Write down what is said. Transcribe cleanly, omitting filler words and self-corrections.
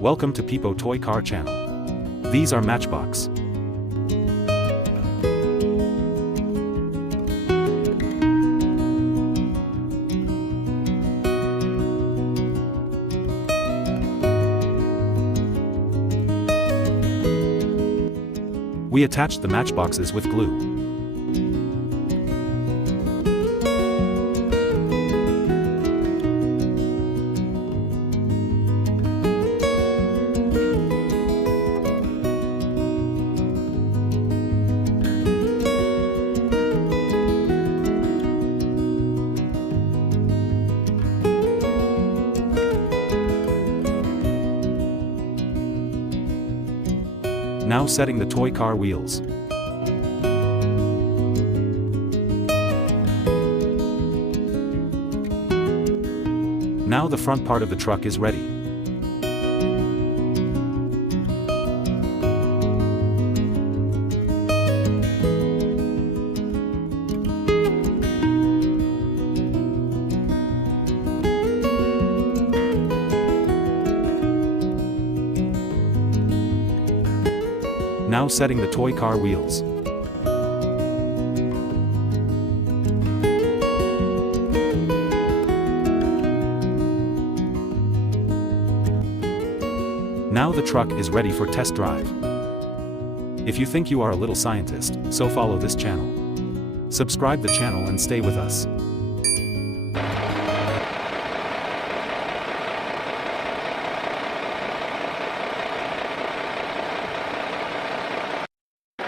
Welcome to PIPO Toy Car Channel. These are Matchbox. We attached the matchboxes with glue. Now setting the toy car wheels. Now the front part of the truck is ready. Now setting the toy car wheels. Now the truck is ready for test drive. If you think you are a little scientist, so follow this channel. Subscribe the channel and stay with us.